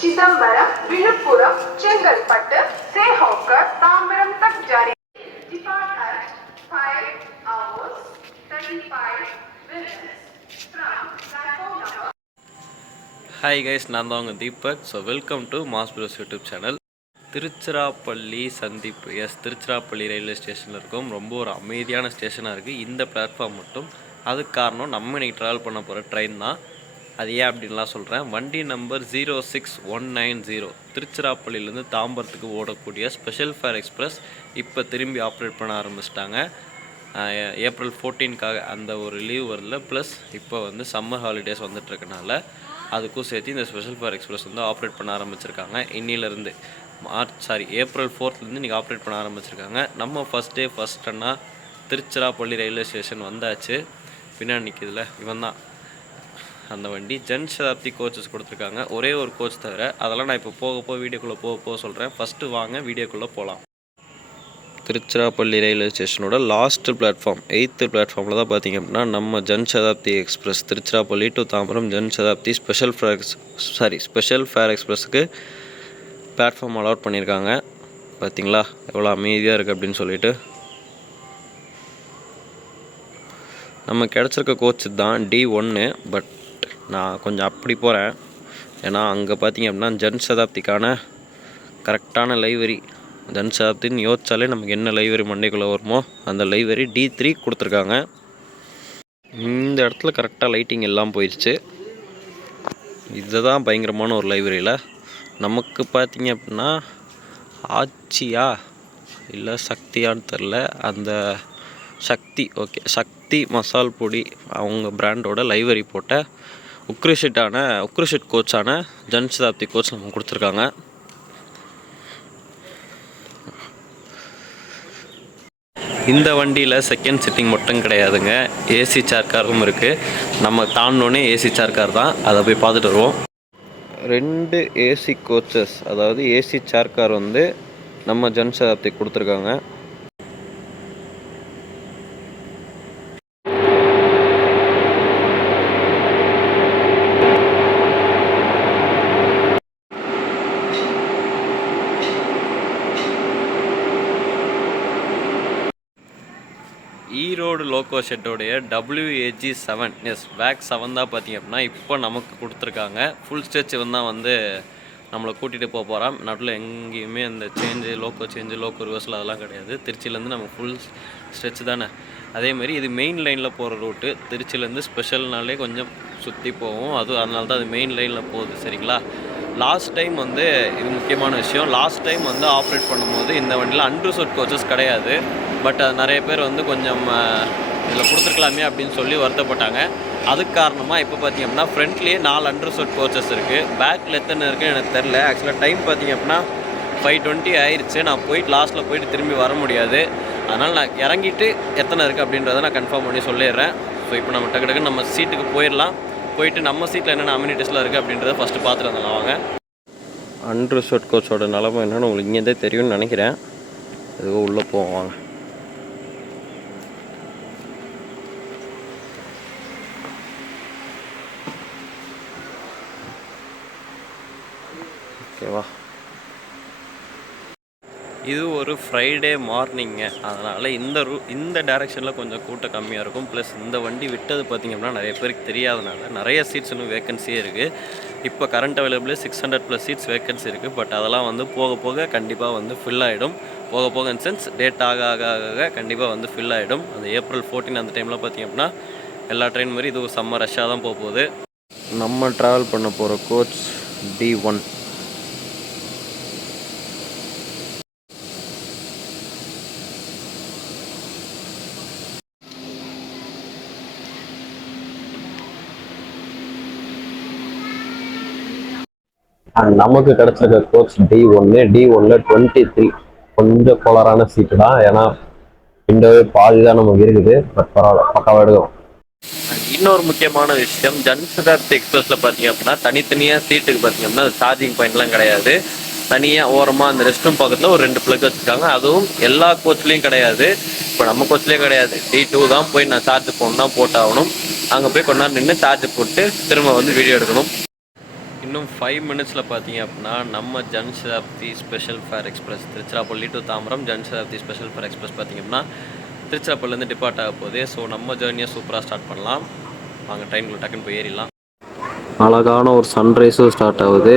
चिदंबरम, विलुपुरम, चेंगलपट्टू, से होकर तांबरम तक जारी। Depart at 5 hours 35 minutes from platform number. Hi guys, நான் தான் உங்கள் Deepak. So welcome to mass bros YouTube channel. Tiruchirappalli சந்திப்பு, திருச்சிராப்பள்ளி ரயில்வே ஸ்டேஷனில் இருக்கும். ரொம்ப ஒரு அமைதியான ஸ்டேஷனாக இருக்குது இந்த பிளாட்ஃபார்ம் மட்டும். அதுக்கு காரணம் நம்ம இன்றைக்கி ட்ராவல் பண்ண போகிற ட்ரெயின் தான். அது ஏன் அப்படின்லாம் சொல்கிறேன். வண்டி நம்பர் 06190 திருச்சிராப்பள்ளியிலேருந்து தாம்பரத்துக்கு ஓடக்கூடிய ஸ்பெஷல் ஃபேர் எக்ஸ்பிரஸ் இப்போ திரும்பி ஆப்ரேட் பண்ண ஆரம்பிச்சிட்டாங்க. ஏப்ரல் 14க்காக அந்த ஒரு லீவ் வரல, ப்ளஸ் இப்போ வந்து சம்மர் ஹாலிடேஸ் வந்துட்டுருக்கனால அதுக்கும் சேர்த்து இந்த ஸ்பெஷல் ஃபேர் எக்ஸ்பிரஸ் வந்து ஆப்ரேட் பண்ண ஆரம்பிச்சிருக்காங்க. இன்னிலேருந்து ஏப்ரல் 4லேருந்து இன்றைக்கி ஆப்ரேட் பண்ண ஆரம்பிச்சிருக்காங்க. நம்ம ஃபஸ்ட் டே ஃபஸ்ட் ரன்னாக திருச்சிராப்பள்ளி ரயில்வே ஸ்டேஷன் வந்தாச்சு. பின்னாடி நிற்கிதுல இவன் தான் அந்த வண்டி. ஜன் சதாப்தி கோச்சஸ் கொடுத்துருக்காங்க, ஒரே ஒரு கோச் தவிர. அதெல்லாம் நான் இப்போ போக வீடியோக்குள்ளே போக சொல்கிறேன். ஃபஸ்ட்டு வாங்க வீடியோக்குள்ளே போகலாம். திருச்சிராப்பள்ளி ரயில்வே ஸ்டேஷனோட லாஸ்ட்டு பிளாட்ஃபார்ம் 8th பிளாட்ஃபார்மில் தான் பார்த்திங்க அப்படின்னா நம்ம Jan Shatabdi express Tiruchirappalli to Tambaram Jan Shatabdi special fare எக்ஸ்பிரஸுக்கு பிளாட்ஃபார்ம் அலாட் பண்ணியிருக்காங்க. பார்த்திங்களா எவ்வளோ அமைதியாக இருக்குது அப்படின்னு சொல்லிட்டு. நம்ம கிடச்சிருக்க கோச் தான் D1, பட் நான் கொஞ்சம் அப்படி போகிறேன். ஏன்னா அங்கே பார்த்திங்க அப்படின்னா ஜன் சதாப்திக்கான கரெக்டான லைவரி, ஜன் சதாப்தின்னு யோசிச்சாலே நமக்கு என்ன லைவரி மண்டைக்குள்ளே வருமோ அந்த லைவரி D3 கொடுத்துருக்காங்க. இந்த இடத்துல கரெக்டாக லைட்டிங் எல்லாம் போயிடுச்சு. இதுதான் பயங்கரமான ஒரு லைப்ரரியில். நமக்கு பார்த்திங்க அப்படின்னா ஆட்சியா இல்லை சக்தியான்னு தெரில, அந்த சக்தி மசால் பொடி அவங்க பிராண்டோட லைவரி போட்ட உக்ரிஷிட் கோச்சான ஜன் சதாப்தி கோச் நம்ம கொடுத்துருக்காங்க. இந்த வண்டியில் செகண்ட் சிட்டிங் மட்டும் கிடையாதுங்க, ஏசி சேர் காரும் இருக்குது. நம்ம தாண்டோன்னே ஏசி சேர் கார் தான், அதை போய் பார்த்துட்டு வருவோம். 2 ஏசி கோச்சஸ், அதாவது ஏசி சேர் கார் வந்து நம்ம ஜன் சதாப்தி கொடுத்துருக்காங்க. ஈரோடு லோக்கோ ஷெட்டோடைய WAG7 வேக் 7 தான் பார்த்திங்க அப்படின்னா இப்போ நமக்கு கொடுத்துருக்காங்க. ஃபுல் ஸ்ட்ரெச் தான் வந்து நம்மளை கூட்டிகிட்டு போகிறான். நடுவில் எங்கேயுமே அந்த லோக்கோ ரிவர்ஸில் அதெல்லாம் கிடையாது. திருச்சியிலேருந்து நம்ம ஃபுல் ஸ்ட்ரெச் தானே. அதேமாதிரி இது மெயின் லைனில் போகிற ரூட்டு. திருச்சியிலேருந்து ஸ்பெஷல்னாலே கொஞ்சம் சுற்றி போகும், அதனால தான் அது மெயின் லைனில் போகுது. சரிங்களா. லாஸ்ட் டைம் வந்து இது முக்கியமான விஷயம், லாஸ்ட் டைம் வந்து ஆப்ரேட் பண்ணும்போது இந்த வண்டியில் அன்ரிசர்வ்ட் கோச்சஸ் கிடையாது. பட் அது நிறைய பேர் வந்து கொஞ்சம் இதில் கொடுத்துருக்கலாமே அப்படின்னு சொல்லி வருத்தப்பட்டாங்க. அதுக்கு காரணமாக இப்போ பார்த்திங்க அப்படின்னா ஃப்ரண்ட்லேயே 4 அன்ரிசர்வ்ட் கோச்சஸ் இருக்குது. பேக்கில் எத்தனை இருக்குன்னு எனக்கு தெரில. ஆக்சுவலாக டைம் பார்த்திங்க அப்படின்னா 5:20 ஆயிடுச்சு. நான் லாஸ்ட்டில் போயிட்டு திரும்பி வர முடியாது. அதனால் நான் இறங்கிட்டு எத்தனை இருக்குது அப்படின்றத நான் கன்ஃபார்ம் பண்ணி சொல்லிடுறேன். ஸோ இப்போ நம்ம டக்கு நம்ம சீட்டுக்கு போயிட்டு நம்ம சீட்டில் என்னென்ன அம்யூனிட்டிஸ்லாம் இருக்குது அப்படின்றத ஃபஸ்ட்டு பார்த்துட்டு வந்துடலாம் வாங்க. அன்ரிசர்வ்ட் கோச்சோட நிலமை என்னென்னு உங்களுக்கு இங்கேருந்தே தெரியும்னு நினைக்கிறேன். அதுவும் உள்ளே போவாங்க. ஓகேவா. இது ஒரு ஃப்ரைடே மார்னிங்கு, அதனால் இந்த டைரெக்ஷனில் கொஞ்சம் கூட்டம் கம்மியாக இருக்கும். ப்ளஸ் இந்த வண்டி விட்டது பார்த்திங்க அப்படின்னா நிறைய பேருக்கு தெரியாதனால நிறைய சீட்ஸ் இன்னும் வேக்கன்சியே இருக்குது. இப்போ கரண்ட் அவைலபிள் 600+ சீட்ஸ் வேக்கன்சி இருக்குது. பட் அதெல்லாம் வந்து போக கண்டிப்பாக வந்து ஃபில் ஆகிடும். போக போக இன் சென்ஸ் டேட் ஆக ஆக ஆக கண்டிப்பாக வந்து ஃபில் ஆகிடும். அந்த April 14 அந்த டைமில் பார்த்திங்க அப்படின்னா எல்லா ட்ரெயின் மாதிரி இதுவும் செம்ம ரஷ்ஷாக தான் போகுது. நம்ம ட்ராவல் பண்ண போகிற கோச் D1. நமக்கு கிடைச்சிருக்க கோச் D1ல 23 கொஞ்சம் கோளாறான சீட்டு தான். ஏன்னா விண்டோவே பாதி தான் நமக்கு இருக்குது. பட் பரவாயில்ல, பக்காவாக எடுக்கும். இன்னொரு முக்கியமான விஷயம், ஜன்சதாப்தி எக்ஸ்பிரஸில் பார்த்தீங்க அப்படின்னா தனித்தனியாக சீட்டுக்கு பார்த்தீங்க அப்படின்னா சார்ஜிங் பாயிண்ட்லாம் கிடையாது. தனியாக ஓரமாக அந்த ரெஸ்ட் ரூம் பக்கத்தில் ஒரு 2 ப்ளக் வச்சுருக்காங்க. அதுவும் எல்லா கோச்லேயும் கிடையாது. இப்போ நம்ம கோச்லேயே கிடையாது. D2 தான் போய் நான் சார்ஜ் போடணும் போட்டாகணும். அங்கே போய் கொஞ்ச நேரம் நின்று சார்ஜ் போட்டு திரும்ப வந்து வீடியோ எடுக்கணும். இன்னும் 5 மினிட்ஸில் பார்த்தீங்க அப்படின்னா நம்ம Janshatabdi special fare express Tiruchirappalli to Tambaram Janshatabdi special fare express பார்த்தீங்க அப்படின்னா திருச்சிராப்பள்ளிலேருந்து டிபார்ட் ஆக போகுது. ஸோ நம்ம ஜேர்னியை சூப்பராக ஸ்டார்ட் பண்ணலாம். வாங்க ட்ரெயினில் டக்குன்னு போய் ஏறிடலாம். அழகான ஒரு சன்ரைஸும் ஸ்டார்ட் ஆகுது.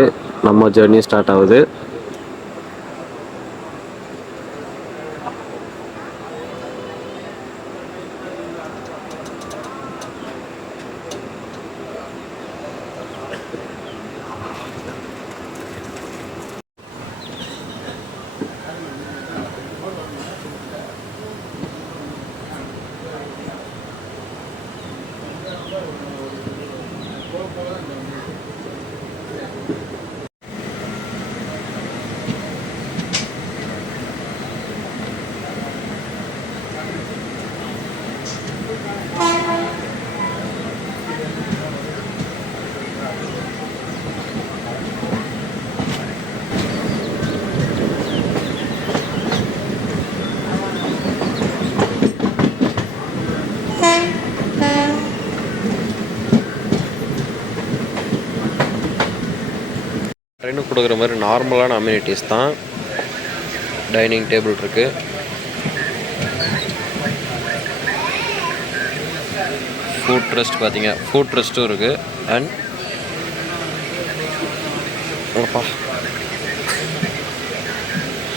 நம்ம ஜேர்னியும் ஸ்டார்ட் ஆகுது. ட்ரெயினுக்கு கொடுக்குற மாதிரி நார்மலான அம்யூனிட்டிஸ் தான். டைனிங் டேபிள் இருக்குது. ஃபுட் ரெஸ்ட் பார்த்தீங்க, ஃபுட் ரெஸ்ட்டும் இருக்குது. அண்ட்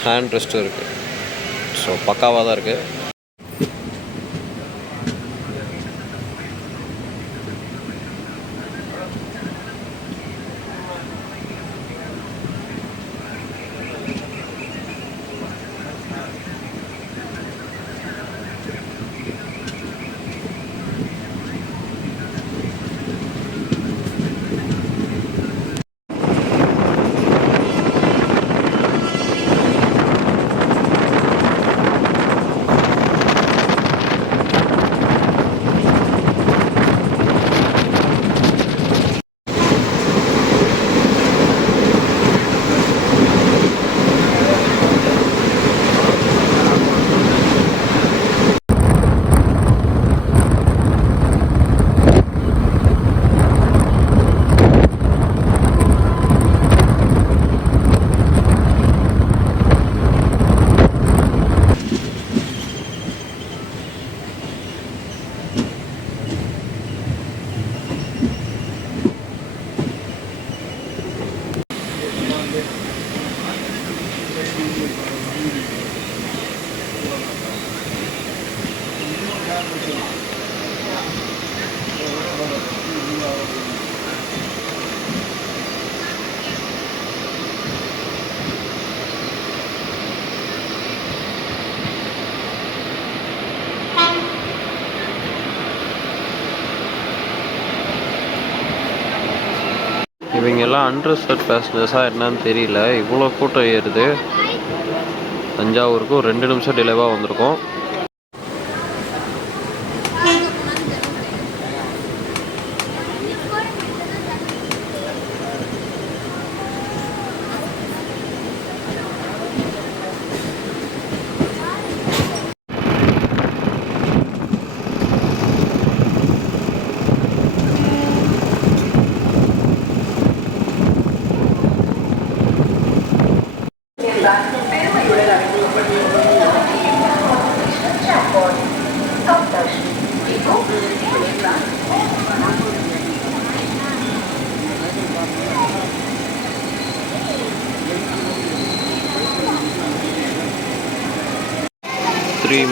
ஹேண்ட் ரெஸ்ட்டும் இருக்குது. ஸோ பக்காவாக தான் இருக்குது. இவங்கெல்லாம் அன்ரிசர்வ் பேசஞ்சர்ஸாக என்னன்னு தெரியல, இவ்வளோ கூட்டம் ஏறுது. தஞ்சாவூருக்கு ஒரு 2 நிமிஷம் டிலேவாக வந்திருக்கோம்.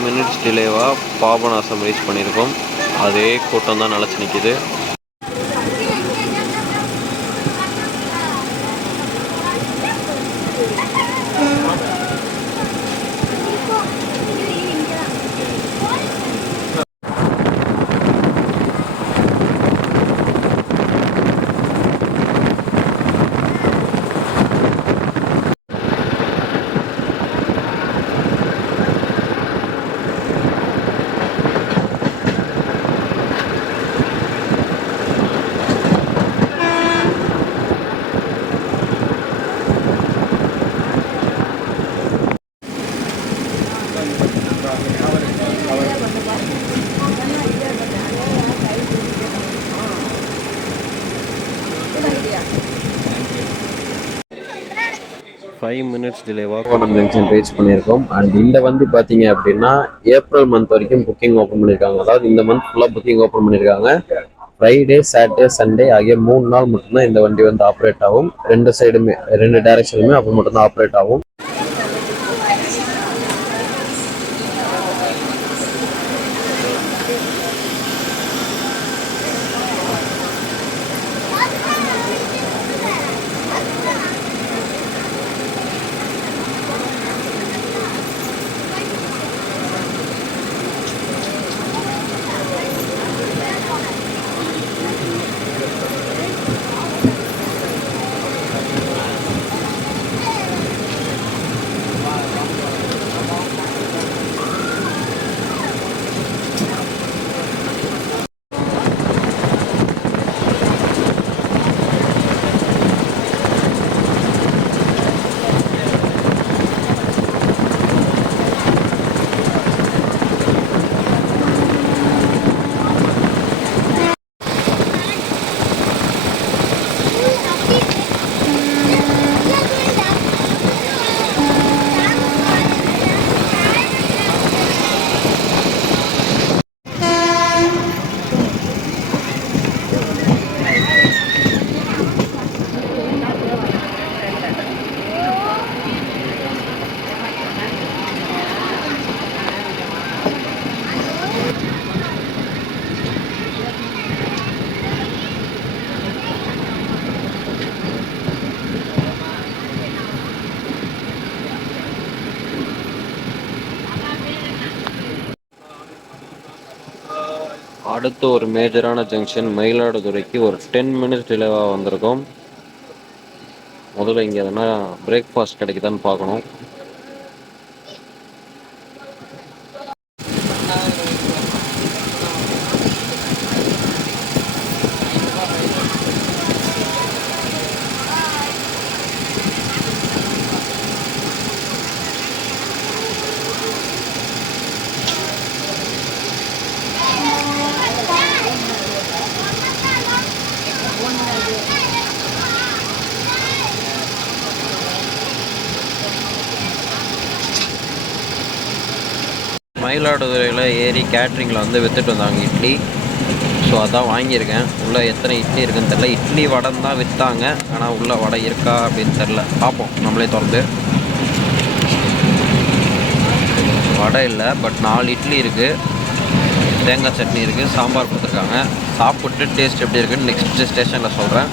மினிட்ஸ் டிலேவாக பாபநாசம் ரீச் பண்ணியிருக்கோம். அதே கூட்டம் தான் நிலச்சி நிற்கிது. ஃபைவ் மினிட்ஸ் டிலேவாக கோணம் ஜங்ஷன் ரீச் பண்ணியிருக்கோம். அண்ட் இந்த வந்து பார்த்தீங்க அப்படின்னா ஏப்ரல் மந்த் வரைக்கும் புக்கிங் ஓப்பன் பண்ணியிருக்காங்க. அதாவது இந்த மந்த் ஃபுல்லாக புக்கிங் ஓப்பன் பண்ணியிருக்காங்க. ஃப்ரைடே, சாட்டர்டே, சண்டே ஆகிய 3 நாள் மட்டும்தான் இந்த வண்டி வந்து ஆப்ரேட் ஆகும். 2 சைடுமே 2 டைரக்ஷனுமே அப்போ மட்டும்தான் ஆப்ரேட் ஆகும். அடுத்து ஒரு மேஜரான ஜங்ஷன் மயிலாடுதுறைக்கு ஒரு 10 மினிட்ஸ் டிலேவாக வந்திருக்கோம். முதல்ல இங்கே எதனா பிரேக்ஃபாஸ்ட் கிடைக்குதான்னு பார்க்கணும். மயிலாடுதுறையில் ஏறி கேட்ரிங்கில் வந்து விற்றுட்டு வந்தாங்க இட்லி. ஸோ அதான் வாங்கியிருக்கேன். உள்ளே எத்தனை இட்லி இருக்குன்னு தெரில. இட்லி வடை தான் விற்றாங்க, ஆனால் உள்ளே வடை இருக்கா அப்படின்னு தெரில. பார்ப்போம் நம்மளே திறந்து. வடை இல்லை, பட் 4 இட்லி இருக்குது, தேங்காய் சட்னி இருக்குது, சாம்பார் கொடுத்துருக்காங்க. சாப்பிட்டு டேஸ்ட் எப்படி இருக்குன்னு நெக்ஸ்ட் ஸ்டேஷனில் சொல்கிறேன்.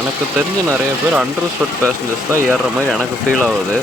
எனக்கு தெரிஞ்சு நிறைய பேர் அண்டர்ஸ்வெட் பேசஞ்சர்ஸ் தான் ஏறுற மாதிரி எனக்கு ஃபீல் ஆகுது.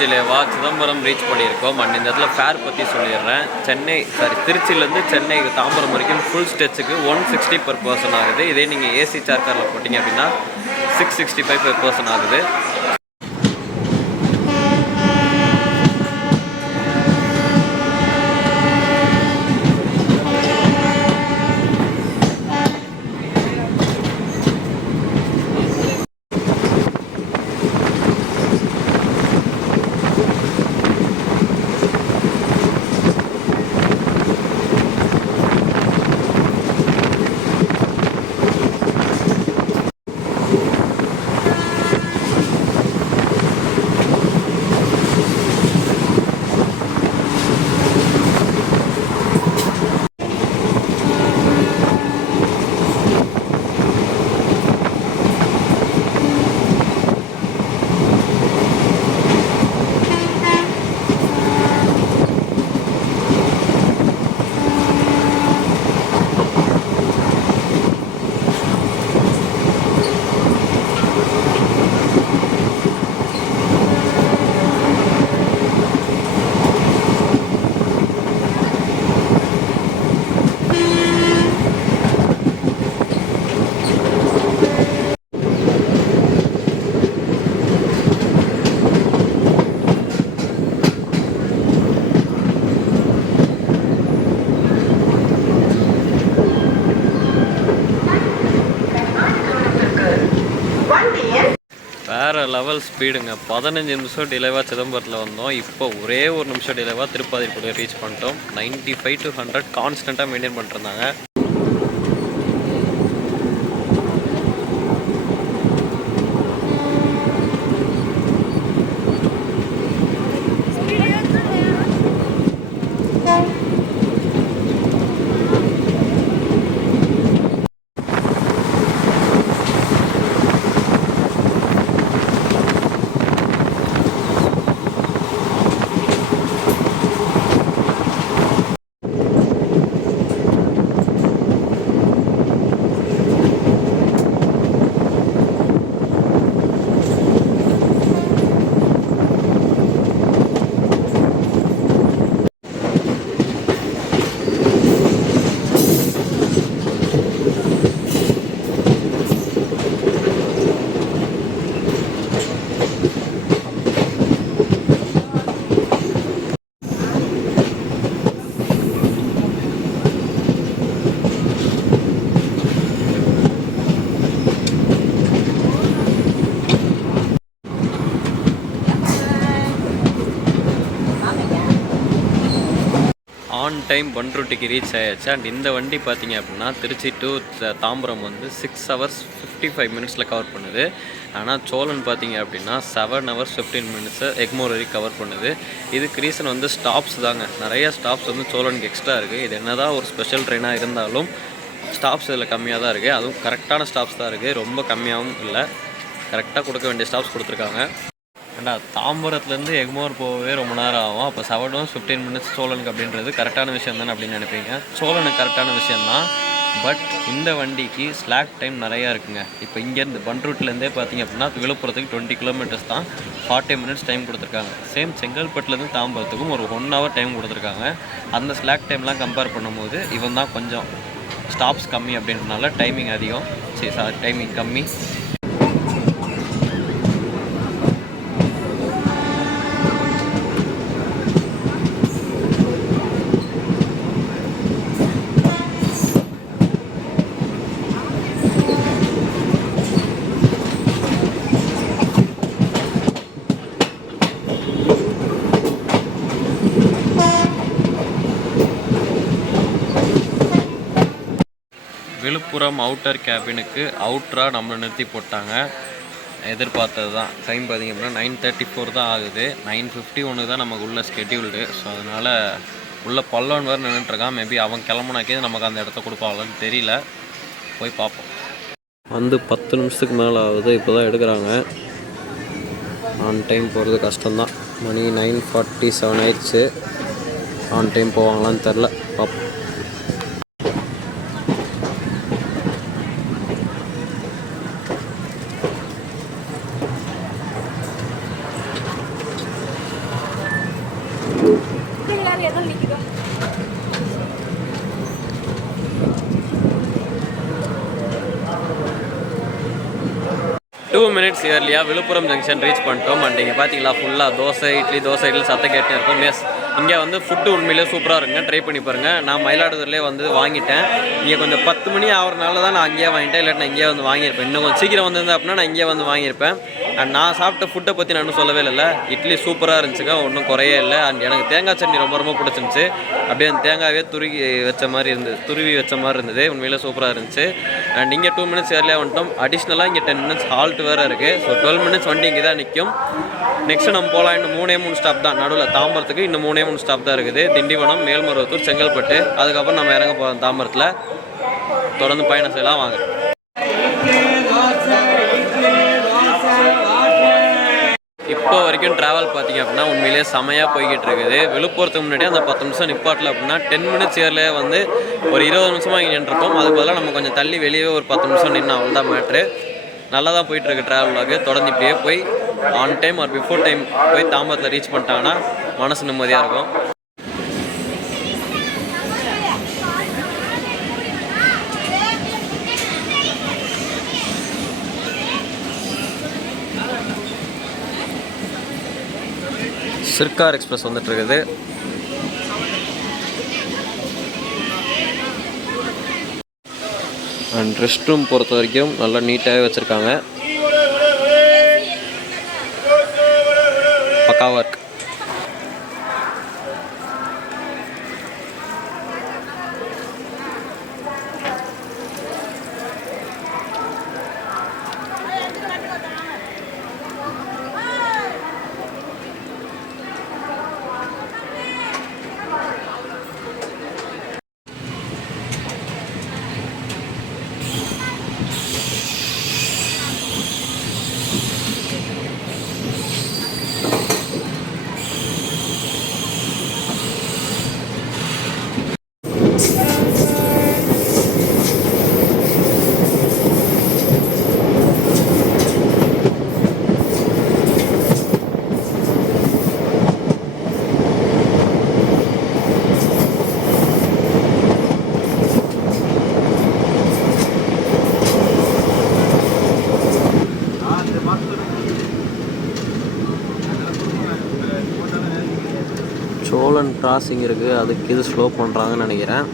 டிலேவாக சிதம்பரம் ரீச் பண்ணியிருக்கோம். அண்ட் இந்த இடத்துல ஃபேர் பற்றி சொல்லிடுறேன். திருச்சியிலேருந்து சென்னை தாம்பரம் வரைக்கும் ஃபுல் ஸ்டெச்சுக்கு 160 per person ஆகுது. இதே நீங்கள் ஏசி சேர் காரில் போட்டிங்க அப்படின்னா 665 per person ஆகுது. வேறு லெவல் ஸ்பீடுங்க. 15 நிமிஷம் டிலேவாக சிதம்பரத்தில் வந்தோம். இப்போ ஒரே ஒரு நிமிஷம் டிலேவாக திருப்பாதிரிப்புலியூர் ரீச் பண்ணிட்டோம். 95 to 100 கான்ஸ்டண்ட்டாக மெயின்டைன் பண்ணிட்டுருந்தாங்க. ஆன் டைம் பண்ருட்டிக்கு ரீச் ஆயாச்சு. அண்ட் இந்த வண்டி பார்த்தீங்க அப்படின்னா திருச்சி டு தாம்பரம் வந்து 6 hours 55 minutes கவர் பண்ணுது. ஆனால் சோழன் பார்த்தீங்க அப்படின்னா 7 hours 15 minutes எக்மோர் வரைக்கும் கவர் பண்ணுது. இதுக்கு ரீசன் வந்து ஸ்டாப்ஸ் தாங்க. நிறைய ஸ்டாப்ஸ் வந்து சோழனுக்கு எக்ஸ்ட்ரா இருக்குது. இது என்ன தான் ஒரு ஸ்பெஷல் ட்ரெயினாக இருந்தாலும் ஸ்டாப்ஸ் இதில் கம்மியாக தான் இருக்குது. அதுவும் கரெக்டான ஸ்டாப்ஸ் தான் இருக்குது, ரொம்ப கம்மியாகவும் இல்லை. கரெக்டாக கொடுக்க வேண்டிய ஸ்டாப்ஸ் கொடுத்துருக்காங்க. ஏண்டா தாம்பரத்துலேருந்து எக்மோர் போகவே ரொம்ப நேரம் ஆகும். அப்போ 7 hours 15 minutes சோழனுக்கு அப்படின்றது கரெக்டான விஷயம் தானே அப்படின்னு நினைப்பீங்க. சோழனுக்கு கரெக்டான விஷயந்தான். பட் இந்த வண்டிக்கு ஸ்லாக் டைம் நிறையா இருக்குங்க. இப்போ இங்கேருந்து பண்ருட்டிலேருந்தே பார்த்தீங்க அப்படின்னா விழுப்புரத்துக்கு 20 kilometers தான் 40 minutes டைம் கொடுத்துருக்காங்க. சேம் செங்கல்பட்டுலேருந்து தாம்பரத்துக்கும் ஒரு 1 hour டைம் கொடுத்துருக்காங்க. அந்த ஸ்லாக் டைம்லாம் கம்பேர் பண்ணும்போது இவன் தான் கொஞ்சம் ஸ்டாப்ஸ் கம்மி அப்படின்றனால டைமிங் அதிகம். டைமிங் கம்மி. விழுப்புரம் அவுட்டர் கேபினுக்கு அவுட்டராக நம்மளை நிறுத்தி போட்டாங்க. எதிர்பார்த்தது தான். டைம் பார்த்திங்க அப்படின்னா 9:34 தான் ஆகுது. 9:51 தான் நமக்கு உள்ள ஸ்கெட்யூல்டு. ஸோ அதனால் உள்ள பல்லவன் வேறு நின்றுட்டுருக்கான். மேபி அவன் கிளம்புனாக்கே நமக்கு அந்த இடத்த கொடுப்பாங்களான்னு தெரியல. போய் பார்ப்போம். வந்து 10 நிமிஷத்துக்கு மேலே ஆகுது. இப்போ தான் எடுக்கிறாங்க. ஆன் டைம் போகிறது கஷ்டம்தான். மணி 9:47 ஆயிடுச்சு. ஆன் டைம் போவாங்களான்னு தெரில, பார்ப்போம். 2 minutes இயர்லியாக விழுப்புரம் ஜங்ஷன் ரீச் பண்ணிட்டோம். அண்ட் இங்கே பார்த்தீங்களா ஃபுல்லாக தோசை இட்லி சத்தம் கேட்டு இருக்கும். எஸ், இங்கே வந்து ஃபுட்டு உண்மையிலே சூப்பராக இருக்குங்க, ட்ரை பண்ணி பாருங்கள். நான் மயிலாடுதுறையிலே வந்து வாங்கிட்டேன். இங்கே கொஞ்சம் 10 மணி ஆகிறனால தான் நான் அங்கேயே வாங்கிட்டேன், இல்லாட்டி நான் இங்கேயே வந்து வாங்கியிருப்பேன். இன்னும் கொஞ்சம் சீக்கிரம் வந்திருந்தேன் அப்படின்னா நான் இங்கேயே வந்து வாங்கியிருப்பேன். அண்ட் நான் சாப்பிட்ட ஃபுட்டை பற்றி நான் இன்னும் சொல்லவே இல்லை. இட்லி சூப்பராக இருந்துச்சுங்க, ஒன்றும் குறையே இல்லை. அண்ட் எனக்கு தேங்காய் சட்னி ரொம்ப பிடிச்சிருந்துச்சு. அப்படியே அந்த தேங்காயே துருவி வச்ச மாதிரி இருந்தது. உண்மையிலே சூப்பராக இருந்துச்சு. அண்ட் இங்கே 2 minutes ஏர்லியாக வந்துட்டோம். அடிஷ்னலாக இங்கே 10 minutes ஹால்ட் வேறு இருக்குது. ஸோ 12 minutes வண்டி இங்கே தான் நிற்கும். நெக்ஸ்ட்டு நம்ம போகலாம். இன்னும் 3 ஸ்டாப் தான் நடுவில். தாம்பரத்துக்கு இன்னும் 3 ஸ்டாப் தான் இருக்குது. திண்டிவனம், மேல்மருவத்தூர், செங்கல்பட்டு. அதுக்கப்புறம் நம்ம இறங்க போகிறோம் தாம்பரத்தில். தொடர்ந்து பயணம் செய்யலாம் வாங்க. இப்போ வரைக்கும் ட்ராவல் பார்த்திங்க அப்படின்னா உண்மையிலே செமையாக போய்கிட்டு இருக்குது. விழுப்புரத்துக்கு முன்னாடி அந்த 10 நிமிஷம் நிப்பாட்டில் அப்படின்னா 10 minutes ஏர்லேயே வந்து ஒரு 20 நிமிஷமாக இங்கே நின்றுருப்போம். அதுக்கு பதிலாக நம்ம கொஞ்சம் தள்ளி வெளியே ஒரு 10 நிமிஷம் நின்று அவ்வளோதான் மேட்ரு. நல்லா தான் போயிட்டுருக்கு ட்ராவலாக. தொடர்ந்து இப்படியே போய் on time or before time போய் தாம்பரத்தில் ரீச் பண்ணிட்டாங்கன்னா மனசு நிம்மதியாக இருக்கும். சிர்கார் எக்ஸ்பிரஸ் வந்துட்டுருக்குது. அண்ட் ரெஸ்ட் ரூம் பொறுத்த வரைக்கும் நல்லா நீட்டாகவே வச்சுருக்காங்க, பக்காவாக இருக்குது. சோழன் கிராசிங் இருக்குது, அதுக்கு இது ஸ்லோ பண்ணுறாங்கன்னு நினைக்கிறேன்.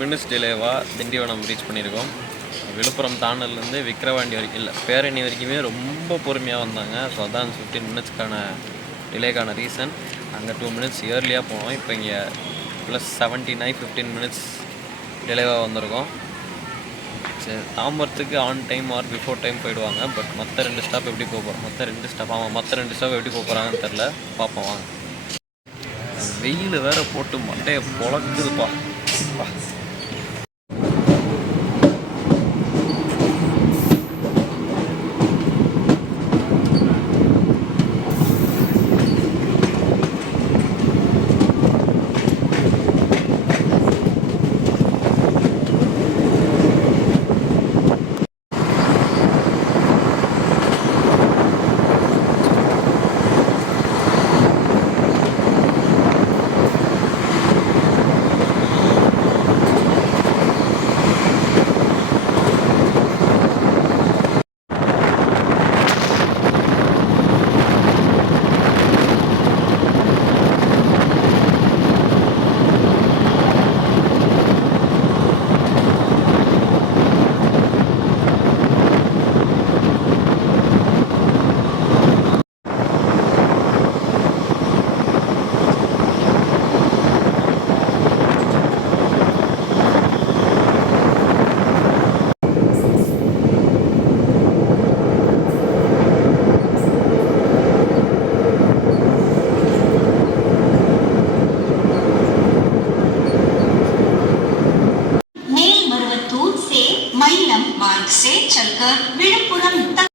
மினிட்ஸ் டிலேவாக திண்டிவனம் ரீச் பண்ணியிருக்கோம். விழுப்புரம் தாண்டல்லேருந்து விக்கிரவாண்டி வரைக்கும் இல்லை, பேரணி வரைக்குமே ரொம்ப பொறுமையாக வந்தாங்க. ஸோ அதான் 15 மினிட்ஸ்க்கான டிலேக்கான ரீசன். அங்கே 2 minutes இயர்லியாக போனோம். இப்போ இங்கே +79 15 minutes டிலேவாக வந்திருக்கோம். சரி, தாம்பரத்துக்கு on time or before time போயிடுவாங்க. பட் மற்ற 2 ஸ்டாப் எப்படி போகிறோம், மற்ற 2 ஸ்டாப் எப்படி போகிறாங்கன்னு தெரில, பார்ப்போம் வாங்க. வெயில் வேறு போட்டு மண்டையை பொழக்குதுப்பா. मईलम मार्ग से चलकर विழுப்புரம் तक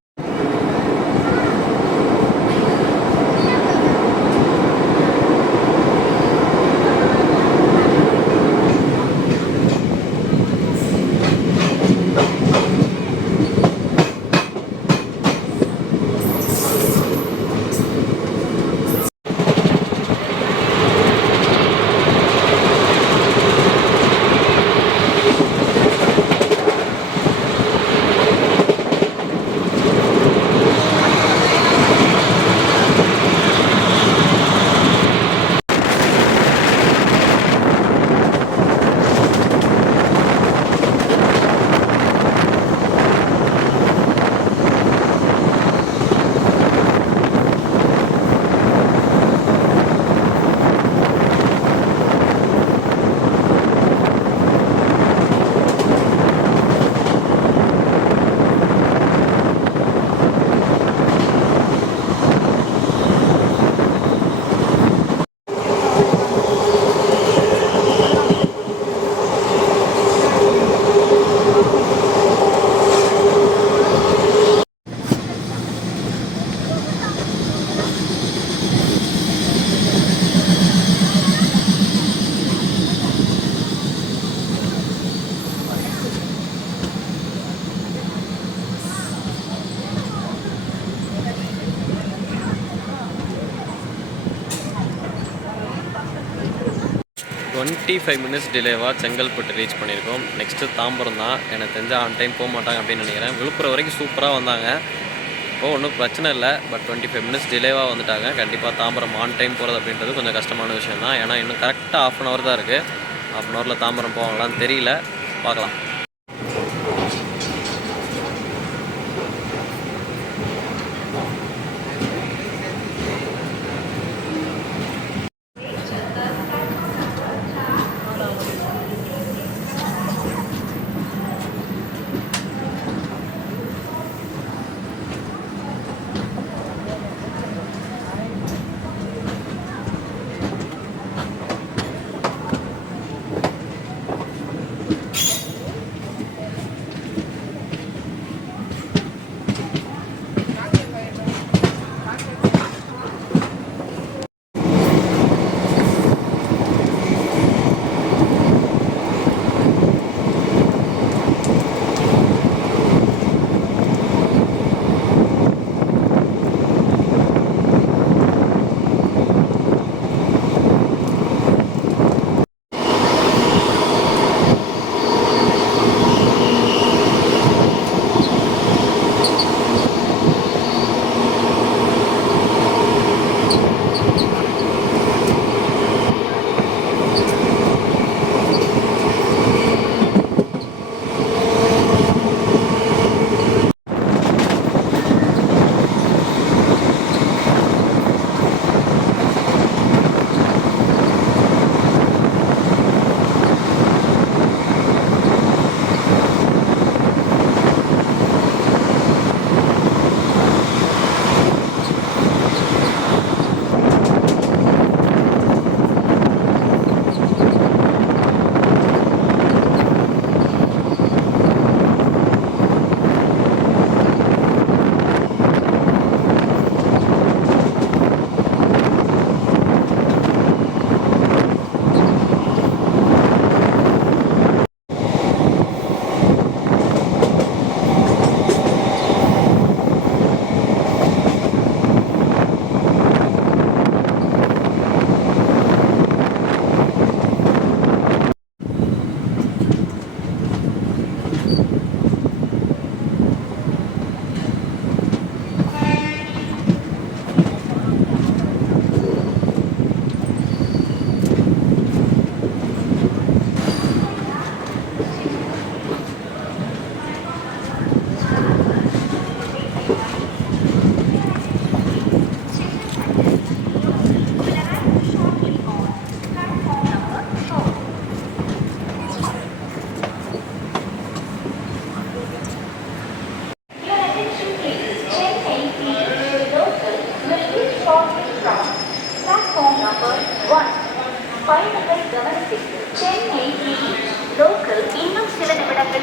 25 மினிட்ஸ் டிலேவாக செங்கல்பட்டு ரீச் பண்ணியிருக்கோம். நெக்ஸ்ட்டு தாம்பரம் தான். எனக்கு தெரிஞ்சால் ஆன் டைம் போக மாட்டாங்க அப்படின்னு நினைக்கிறேன். விழுப்புரம் வரைக்கும் சூப்பராக வந்தாங்க. இப்போது ஒன்றும் பிரச்சனை இல்லை. பட் 25 மினிட்ஸ் டிலேவாக வந்துட்டாங்க. கண்டிப்பாக தாம்பரம் ஆன் டைம் போகிறது அப்படின்றது கொஞ்சம் கஷ்டமான விஷயம் தான். ஏன்னா இன்னும் கரெக்டாக ½ hour தான் இருக்குது. ½ hourல தாம்பரம் போவாங்களான்னு தெரியல. பார்க்கலாம்.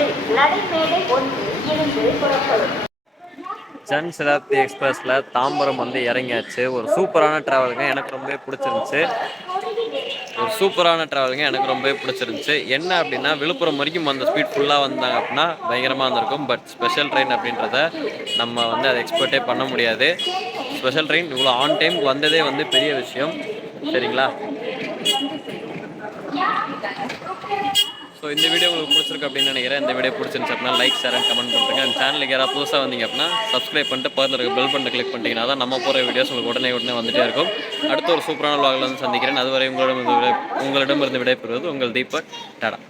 நிமிடங்களில் நடைமேடை ஒன்று இருந்து புறப்படும். ஜன் சதாப்தி எக்ஸ்பிரஸில் தாம்பரம் வந்து இறங்கியாச்சு. ஒரு சூப்பரான ட்ராவலுங்க, எனக்கு ரொம்பவே பிடிச்சிருந்துச்சு. என்ன அப்படின்னா விழுப்புரம் வரைக்கும் அந்த ஸ்பீட் ஃபுல்லாக வந்தாங்க அப்படின்னா பயங்கரமாக இருந்திருக்கும். பட் ஸ்பெஷல் ட்ரெயின் அப்படின்றத நம்ம வந்து அதை எக்ஸ்பெக்டே பண்ண முடியாது. ஸ்பெஷல் ட்ரெயின் இவ்வளோ ஆன் டைமுக்கு வந்ததே வந்து பெரிய விஷயம். சரிங்களா? ஸோ இந்த வீடியோ உங்களுக்கு பிடிச்சிருக்கு அப்படின்னு நினைக்கிறேன். இந்த வீடியோ பிடிச்சிருந்துச்சு அப்படின்னா லைக், ஷேர் அண்ட் கமெண்ட் பண்ணுறேங்க. அந்த சேனலுக்கு யாராவது புதுசாக வந்தீங்க அப்படின்னா சப்ஸ்கிரைப் பண்ணிட்டு பக்கத்தில் இருக்க பெல் பட்டனை கிளிக் பண்ணிட்டீங்கன்னா தான் நம்ம போகிற வீடியோஸ் உங்களுக்கு உடனே வந்துகிட்டே இருக்கும். அடுத்த ஒரு சூப்பரான vlogல வந்து சந்திக்கிறேன். அதுவரை உங்களிடமிருந்து விடைபெறுவது உங்கள் தீபக். டாடா.